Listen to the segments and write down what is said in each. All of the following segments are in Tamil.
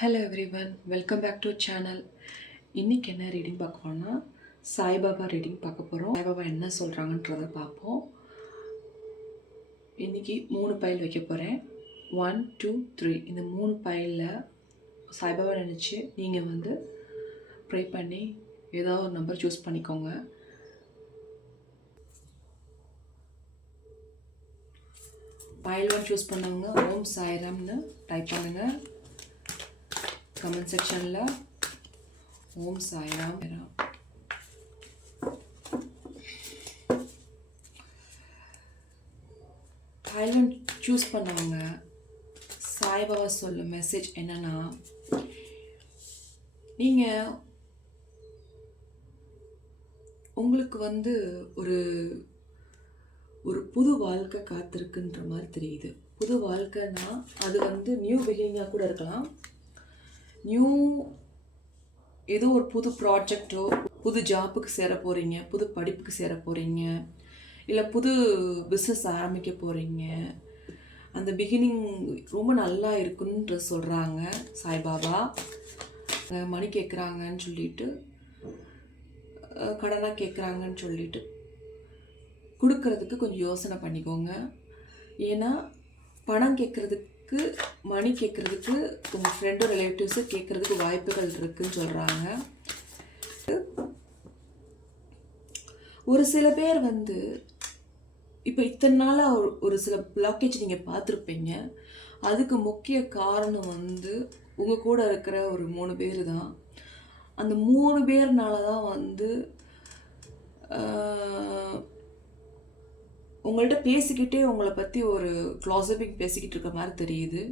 Hello everyone, welcome back to channel. இன்றைக்கி என்ன ரீடிங் பார்க்க போகிறோம்னா சாய்பாபா ரீடிங் பார்க்க போகிறோம். சாய்பாபா என்ன சொல்கிறாங்கன்றதை பார்ப்போம். இன்றைக்கி 3 பைல் வைக்க போகிறேன். 1 2 3 இந்த 3 பைலில் சாய்பாபா நினச்சி நீங்கள் ப்ரே பண்ணி ஏதோ ஒரு நம்பர் சூஸ் பண்ணிக்கோங்க. பைல் 1 சூஸ் பண்ணவங்க ஓம் சாய்ராம்னு டைப் பண்ணுங்கள். கமெண்ட் செக்ஷனில் ஓம் சாய்ராம். ஐலண்ட் சூஸ் பண்ணவங்க சாய்பாபா சொல்லும் மெசேஜ் என்னன்னா, நீங்கள் உங்களுக்கு ஒரு ஒரு புது வாழ்க்கை காத்திருக்குன்ற மாதிரி தெரியுது. புது வாழ்க்கைன்னா அது நியூ பிகினிங்காக கூட இருக்கலாம். நியூ ஏதோ ஒரு புது ப்ராஜெக்டோ, புது ஜாப்புக்கு சேர போகிறீங்க, புது படிப்புக்கு சேர போகிறீங்க, இல்லை புது பிஸ்னஸ் ஆரம்பிக்க போகிறீங்க. அந்த பிகினிங் ரொம்ப நல்லா இருக்குன்ற சொல்கிறாங்க சாய்பாபா. மணி கேட்குறாங்கன்னு சொல்லிட்டு, கடனாக கேட்குறாங்கன்னு சொல்லிட்டு கொடுக்கறதுக்கு கொஞ்சம் யோசனை பண்ணிக்கோங்க. ஏன்னா பணம் கேட்குறதுக்கு, மணி கேட்குறதுக்கு உங்கள் ஃப்ரெண்டு ரிலேட்டிவ்ஸு கேட்குறதுக்கு வாய்ப்புகள் இருக்குதுன்னு சொல்கிறாங்க. ஒரு சில பேர் இப்போ இத்தனை நாளாக ஒரு சில பிளாக்கேஜ் நீங்கள் பார்த்துருப்பீங்க. அதுக்கு முக்கிய காரணம் உங்கள் கூட இருக்கிற ஒரு 3 பேர் தான். அந்த 3 பேர்னால தான் உங்கள்கிட்ட பேசிக்கிட்டே உங்களை பற்றி ஒரு க்ளாசபிங் பேசிக்கிட்டு இருக்க மாதிரி தெரியுது.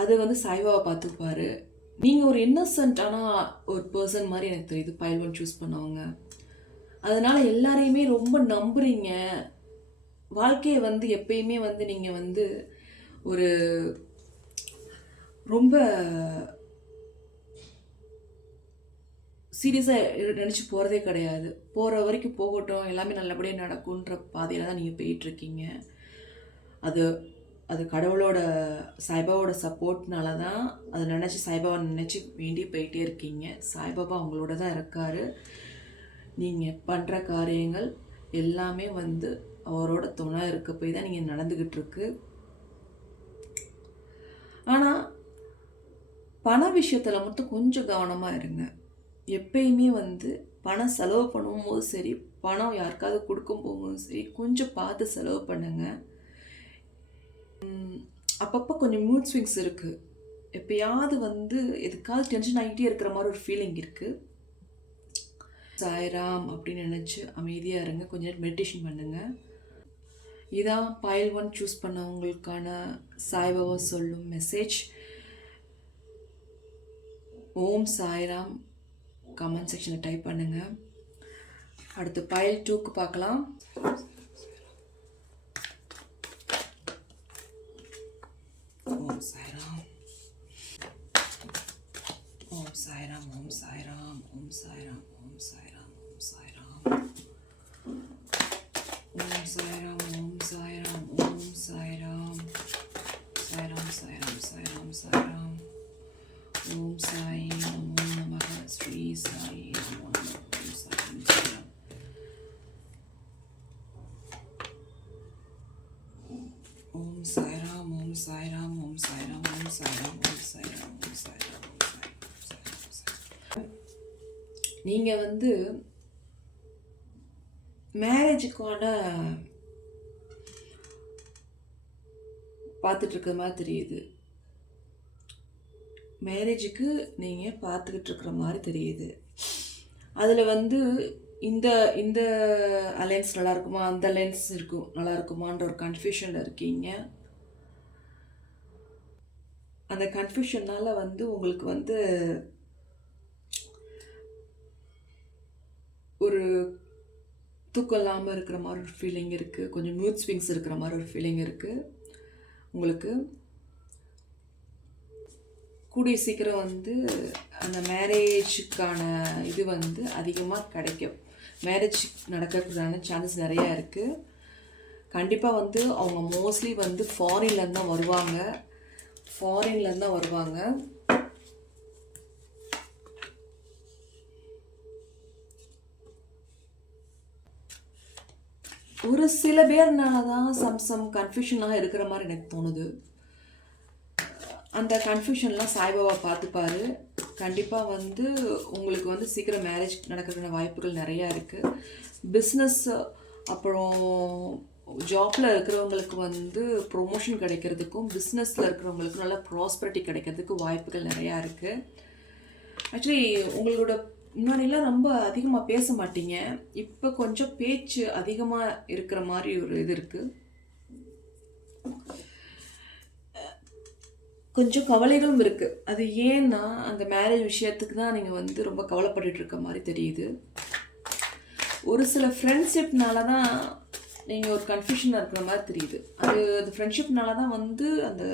அது சாய்பாபா பார்த்துப்பாரு. நீங்கள் ஒரு இன்னசென்ட்டான ஒரு பர்சன் மாதிரி எனக்கு தெரியுது பைல் 1 சூஸ் பண்ணவங்க. அதனால் எல்லாரையுமே ரொம்ப நம்புறீங்க. வாழ்க்கையை எப்பயுமே நீங்கள் ஒரு ரொம்ப சீரியஸாக நினச்சி போகிறதே கிடையாது. போகிற வரைக்கும் போகட்டும், எல்லாமே நல்லபடியாக நடக்குன்ற பாதையில் தான் நீங்கள் போயிட்டுருக்கீங்க. அது கடவுளோட சாய்பாபாவோட சப்போர்ட்னால தான் அதை நினச்சி சாய்பாபா நினச்சி வேண்டி போயிட்டே இருக்கீங்க. சாய்பாபா அவங்களோட தான் இருக்கார். நீங்கள் பண்ணுற காரியங்கள் எல்லாமே அவரோட துணை இருக்க போய் தான் நீங்கள் நடந்துக்கிட்டு இருக்கு. ஆனால் பண விஷயத்தில் மட்டும் கொஞ்சம் கவனமாக இருங்க. எப்பயுமே பணம் செலவு பண்ணும்போது சரி, பணம் யாருக்காவது கொடுக்கும் போகும்போது சரி, கொஞ்சம் பார்த்து செலவு பண்ணுங்கள். அப்பப்போ கொஞ்சம் மூட் ஸ்விங்ஸ் இருக்குது. எப்பயாவது எதுக்காவது டென்ஷன் ஆகிட்டே இருக்கிற மாதிரி ஒரு ஃபீலிங் இருக்குது. சாய்ராம் அப்படின்னு நினச்சி அமைதியாக இருங்க. கொஞ்ச நேரம் மெடிடேஷன் பண்ணுங்கள். இதான் பைல் 1 சூஸ் பண்ணவங்களுக்கான சாய்பாபா சொல்லும் மெசேஜ். ஓம் சாய்ராம் கமெண்ட் செக்ஷனில் டைப் பண்ணுங்கள். அடுத்து பைல் 2க்கு பார்க்கலாம். ஓம் சாய்ராம், ஓம் சாய்ராம், ஓம் சாய்ராம், ஓம் சாய்ராம், ஓம் சாய்ராம், ஓம் சாய்ராம், ஓம் சாய்ராம், ஓம் சாய்ராம், ஓம் சாய்ராம், சாய்ராம், சாய்ராம், சாய்ராம், சாய்ராம், ஓம் சாய் நமோ நமः, ஸ்ரீ சாய் நமோ நமः, ஓம் சாய் சாய்ராம். ஓம் சாய்ராம், ஓம் சாய்ராம், ஓம் சாய்ராம், ஓம் சாய்ராம், ஓம் சாய்ராம், ஓம் சாய்ராம், ஓம் சாய்ராம். நீங்கள் மேரேஜுக்கான பார்த்துட்டு இருக்கிற மாதிரி தெரியுது. மேரேஜுக்கு நீங்கள் பார்த்துக்கிட்டு இருக்கிற மாதிரி தெரியுது. அதில் இந்த இந்த அலைன்ஸ் நல்லா இருக்குமா, அந்த அலைன்ஸ் நல்லா இருக்குமான்ற ஒரு கன்ஃபியூஷனில் இருக்கீங்க. அந்த கன்ஃபியூஷனால் உங்களுக்கு ஒரு தூக்கம் இல்லாமல் இருக்கிற மாதிரி ஒரு ஃபீலிங் இருக்குது. கொஞ்சம் மூட் ஸ்விங்ஸ் இருக்கிற மாதிரி ஒரு ஃபீலிங் இருக்குது. உங்களுக்கு கூடிய சீக்கிரம் அந்த மேரேஜுக்கான இது அதிகமாக கிடைக்கும். மேரேஜ் நடக்கிறதுக்கான சான்சஸ் நிறையா இருக்குது. கண்டிப்பாக வந்து அவங்க மோஸ்ட்லி வந்து ஃபாரின்லேருந்து தான் வருவாங்க. ஒரு சில பேர்னால தான் சம் கன்ஃபியூஷனாக இருக்கிற மாதிரி எனக்கு தோணுது. அந்த கன்ஃபியூஷன்லாம் சாய்பாபா பார்த்துப்பாரு. கண்டிப்பாக வந்து உங்களுக்கு வந்து சீக்கிரம் மேரேஜ் நடக்கிறதுக்கான வாய்ப்புகள் நிறையா இருக்குது. பிஸ்னஸ் அப்புறம் ஜாப்பில் இருக்கிறவங்களுக்கு வந்து ப்ரொமோஷன் கிடைக்கிறதுக்கும், பிஸ்னஸில் இருக்கிறவங்களுக்கும் நல்ல ப்ராஸ்பரிட்டி கிடைக்கிறதுக்கு வாய்ப்புகள் நிறையா இருக்குது. ஆக்சுவலி உங்களோட முன்னாடிலாம் ரொம்ப அதிகமாக பேச மாட்டீங்க. இப்போ கொஞ்சம் பேச்சு அதிகமாக இருக்கிற மாதிரி ஒரு இது இருக்குது. கொஞ்சம் கவலைகளும் இருக்குது. அது ஏன்னா அந்த மேரேஜ் விஷயத்துக்கு தான் நீங்கள் வந்து ரொம்ப கவலைப்பட்டுட்டு இருக்க மாதிரி தெரியுது. ஒரு சில ஃப்ரெண்ட்ஷிப்னால தான் நீங்கள் ஒரு கன்ஃபியூஷனாக இருக்கிற மாதிரி தெரியுது. அந்த ஃப்ரெண்ட்ஷிப்னால தான் வந்து அந்த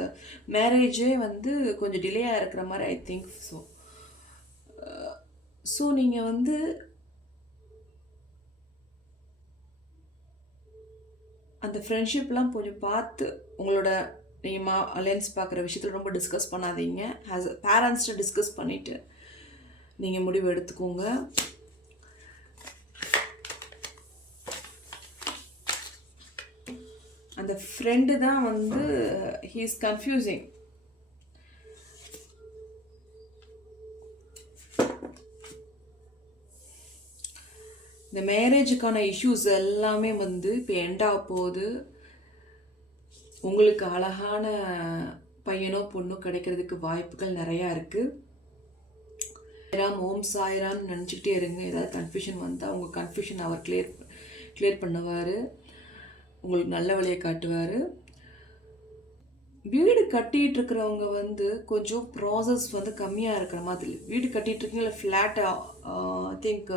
மேரேஜே வந்து கொஞ்சம் டிலேயாக இருக்கிற மாதிரி ஐ திங்க் ஸோ நீங்கள் வந்து அந்த ஃப்ரெண்ட்ஷிப்லாம் கொஞ்சம் பார்த்து உங்களோட நீங்கள் அலையன்ஸ் பார்க்குற விஷயத்தில் ரொம்ப டிஸ்கஸ் பண்ணாதீங்க. ஆஸ் பேரண்ட்ஸ்ட்டு டிஸ்கஸ் பண்ணிவிட்டு நீங்கள் முடிவு எடுத்துக்கோங்க. அந்த ஃப்ரெண்டு தான் வந்து ஹீ இஸ் கன்ஃபியூசிங். இந்த மேரேஜுக்கான இஷ்யூஸ் எல்லாமே வந்து இப்போ எண்ட் ஆக போகுது. உங்களுக்கு அழகான பையனோ பொண்ணோ கிடைக்கிறதுக்கு வாய்ப்புகள் நிறையா இருக்குது. ஓம் சாய்ராம் நினச்சிக்கிட்டே இருங்க. ஏதாவது கன்ஃபியூஷன் வந்தால் உங்கள் கன்ஃபியூஷன் அவர் கிளியர் பண்ணுவார். உங்களுக்கு நல்ல வழியை காட்டுவார். வீடு கட்டிகிட்டு இருக்கிறவங்க வந்து கொஞ்சம் ப்ராசஸ் வந்து கம்மியாக இருக்கிற மாதிரி. வீடு கட்டிகிட்டு இருக்கீங்க, இல்லை ஃப்ளாட்டாக ஐ திங்க்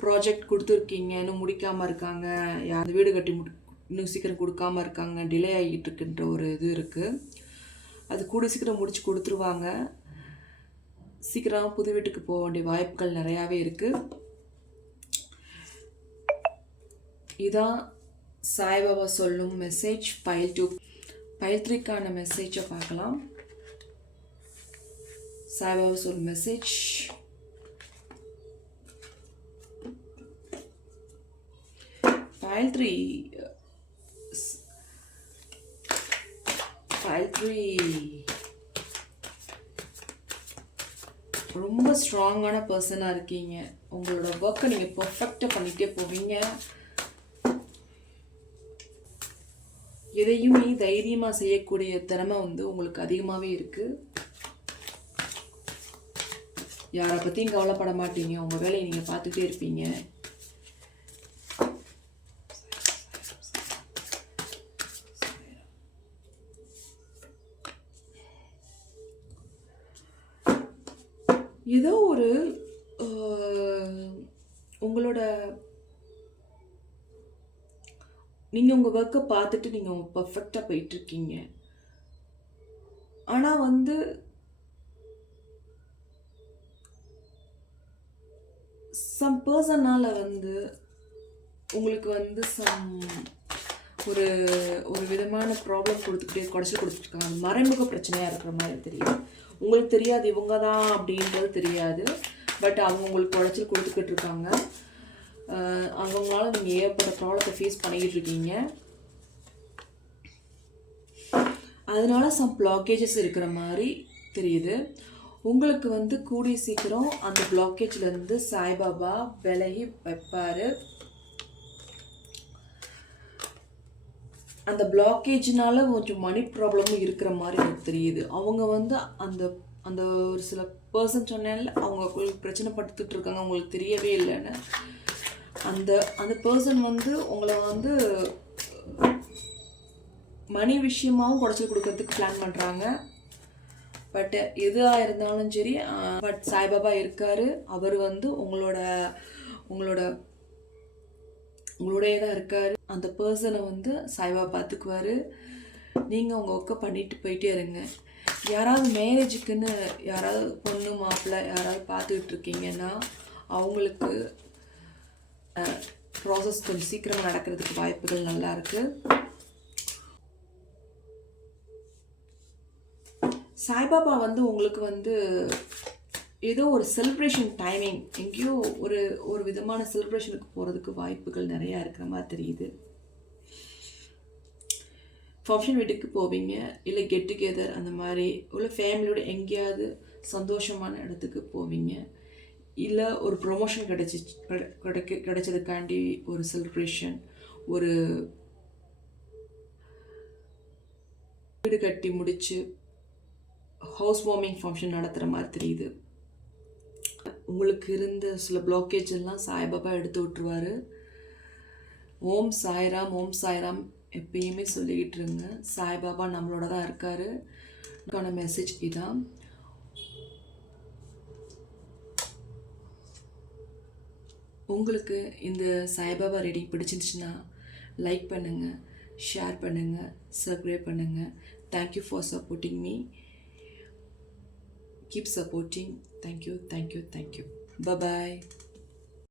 ப்ராஜெக்ட் கொடுத்துருக்கீங்க, இன்னும் முடிக்காமல் இருக்காங்க, யார் வீடு கட்டி இன்னும் சீக்கிரம் கொடுக்காமல் இருக்காங்க, டிலே ஆகிட்டு இருக்குன்ற ஒரு இது இருக்குது. அது கூட சீக்கிரம் முடிச்சு கொடுத்துருவாங்க. சீக்கிரம் புது வீட்டுக்கு போக வேண்டிய வாய்ப்புகள் நிறையாவே இருக்குது. இதான் சாய்பாபா சொல்லும் மெசேஜ். பைல் 2 பைல் 3க்கான மெசேஜை பார்க்கலாம். சாய்பாபா சொல்லும் மெசேஜ். Pile 3 ரொம்ப ஸ்ட்ராங்கான பர்சனாக இருக்கீங்க. உங்களோட ஒர்க்கை நீங்கள் பர்ஃபெக்டாக பண்ணிகிட்டே போவீங்க. எதையுமே தைரியமாக செய்யக்கூடிய திறமை வந்து உங்களுக்கு அதிகமாகவே இருக்குது. யாரை பற்றியும் கவலைப்பட மாட்டீங்க. உங்கள் வேலையை நீங்கள் பார்த்துக்கிட்டே இருப்பீங்க. ஏதோ ஒரு உங்களோட நீங்கள் உங்கள் ஒர்க்கை பார்த்துட்டு நீங்கள் பர்ஃபெக்டாக போயிட்டுருக்கீங்க. ஆனால் வந்து சம் பர்சனால் வந்து உங்களுக்கு வந்து ஒரு ஒரு விதமான ப்ராப்ளம் குறைச்சி கொடுத்துட்ருக்காங்க. மறைமுக பிரச்சனையாக இருக்கிற மாதிரி தெரியும். உங்களுக்கு தெரியாது இவங்க தான் அப்படின்றது தெரியாது. பட் அவங்க உங்களுக்கு குறைச்சல் கொடுத்துக்கிட்டு இருக்காங்க. அவங்களால நீங்கள் ஏற்பட்ட ப்ராப்ளத்தை ஃபேஸ் பண்ணிக்கிட்டு இருக்கீங்க. அதனால சம் பிளாக்கேஜஸ் இருக்கிற மாதிரி தெரியுது. உங்களுக்கு வந்து கூடிய சீக்கிரம் அந்த பிளாக்கேஜ்லேருந்து சாய்பாபா விலகி வைப்பார். அந்த பிளாக்கேஜ்னால கொஞ்சம் மணி ப்ராப்ளமும் இருக்கிற மாதிரி எனக்கு தெரியுது. அவங்க வந்து அந்த அந்த ஒரு சில பர்சன் சொன்னேன்ல, அவங்க பிரச்சனை படுத்துட்டு இருக்காங்க, உங்களுக்கு தெரியவே இல்லைன்னு. அந்த அந்த பர்சன் வந்து உங்களை வந்து மணி விஷயமாகவும் குறைச்சல் கொடுக்கறதுக்கு பிளான் பண்ணுறாங்க. பட் எதாக இருந்தாலும் சரி, பட் சாய்பாபா இருக்கார். அவர் வந்து உங்களோடையே தான் இருக்கார். அந்த பர்சனை வந்து சாய்பாபா பார்த்துக்குவார். நீங்கள் உங்கள் ஒர்க்கை பண்ணிட்டு போயிட்டே இருங்க. யாராவது மேரேஜுக்குன்னு யாராவது பொண்ணு மாப்பிள்ளை யாராவது பார்த்துக்கிட்டு இருக்கீங்கன்னா அவங்களுக்கு ப்ராசஸ் கொஞ்சம் சீக்கிரமாக நடக்கிறதுக்கு வாய்ப்புகள் நல்லா இருக்குது. சாய்பாபா வந்து உங்களுக்கு வந்து ஏதோ ஒரு செலிப்ரேஷன் டைமிங், எங்கேயோ ஒரு ஒரு விதமான செலிப்ரேஷனுக்கு போகிறதுக்கு வாய்ப்புகள் நிறையா இருக்கிற மாதிரி தெரியுது. ஃபங்க்ஷன் வீட்டுக்கு போவீங்க, இல்லை கெட் டுகெதர் அந்த மாதிரி உள்ள ஃபேமிலியோட எங்கேயாவது சந்தோஷமான இடத்துக்கு போவீங்க, இல்லை ஒரு ப்ரொமோஷன் கிடைச்சதுக்காண்டி ஒரு செலிப்ரேஷன், ஒரு வீடு கட்டி முடித்து ஹவுஸ் வார்மிங் ஃபங்க்ஷன் நடத்துகிற மாதிரி தெரியுது. உங்களுக்கு இருந்த சில பிளாக்கேஜ் எல்லாம் சாய்பாபா எடுத்து விட்டுருவாரு. ஓம் சாய்ராம், ஓம் சாய்ராம் எப்பயுமே சொல்லிக்கிட்டு இருங்க. சாய்பாபா நம்மளோட தான் இருக்காரு. அதுக்கான மெசேஜ் இதான். உங்களுக்கு இந்த சாய்பாபா ரீடிங் பிடிச்சிருந்துச்சுன்னா லைக் பண்ணுங்கள், ஷேர் பண்ணுங்கள், சப்ஸ்கிரைப் பண்ணுங்கள். Thank you for supporting me. Keep supporting. Thank you. Bye bye.